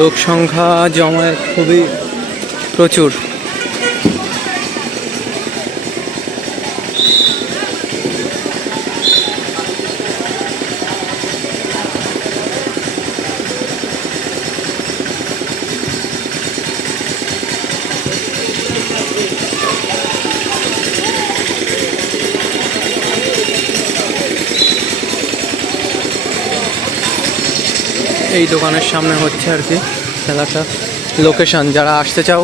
লোক সংখ্যা জমায়েত খুবই প্রচুর। এই দোকানের সামনে হচ্ছে আর কি খেলাটা। লোকেশন, যারা আসতে চাও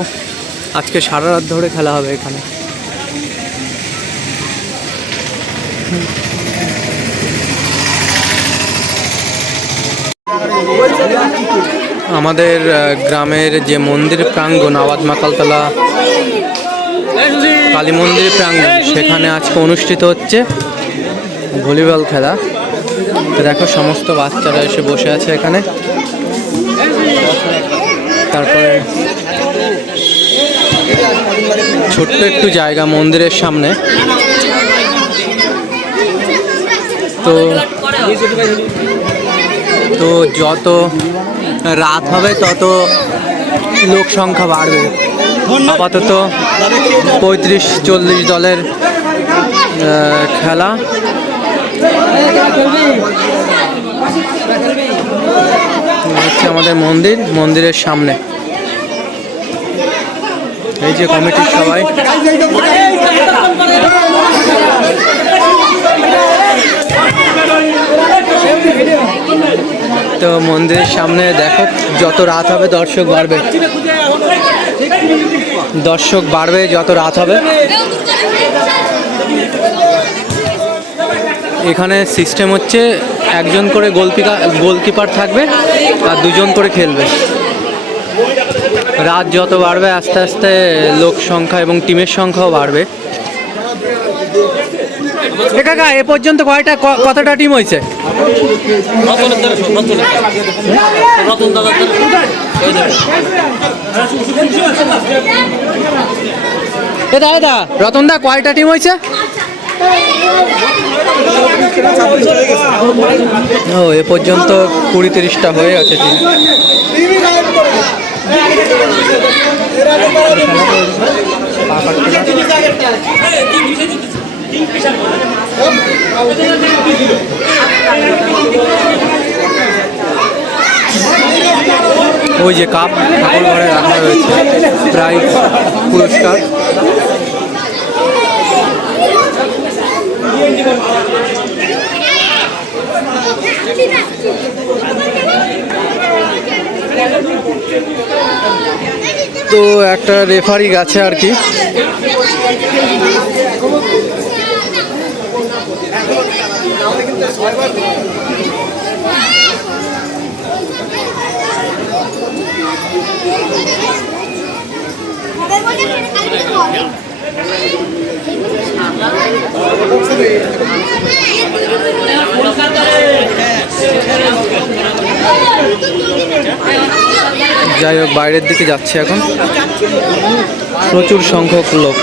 আজকে সারা রাত ধরে খেলা হবে এখানে। আমাদের গ্রামের যে মন্দির প্রাঙ্গণ আওয়াজ মাকালতলা কালী মন্দির প্রাঙ্গণ, সেখানে আজকে অনুষ্ঠিত হচ্ছে ভলিবল খেলা। দেখো সমস্ত বাচ্চারা এসে বসে আছে এখানে। তারপরে ছোট্ট একটু জায়গা মন্দিরের সামনে, তো তো যত রাত হবে তত লোক সংখ্যা বাড়বে। আপাতত 35-40 দলের খেলা। হচ্ছে আমাদের মন্দিরের সামনে। এই যে কমিটির সবাই, তো মন্দিরের সামনে দেখো যত রাত হবে দর্শক বাড়বে যত রাত হবে। এখানে সিস্টেম হচ্ছে একজন করে গোলকিপার থাকবে আর 2 জন করে খেলবে। রাত যত বাড়বে আস্তে আস্তে লোক সংখ্যা এবং টিমের সংখ্যাও বাড়বে। কাকা এ পর্যন্ত কতটা টিম হয়েছে? দাদা রতনদা কয়টা টিম হয়েছে? ও এ পর্যন্ত 20-30টা হয়ে গেছে টিম। ওই যে কাপ ঠাকুর ঘরে রাখা রয়েছে, প্রাইজ পুরস্কার। তো একটা রেফারি গেছে আর কি। যাই হোক, বাইরের দিকে যাচ্ছে এখন। প্রচুর সংখ্যক লোক,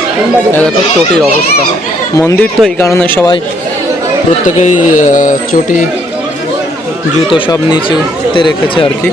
দেখো চটির অবস্থা। মন্দির তো এই কারণে সবাই প্রত্যেকেই চটি জুতো সব নিচুতে রেখেছে আর কি।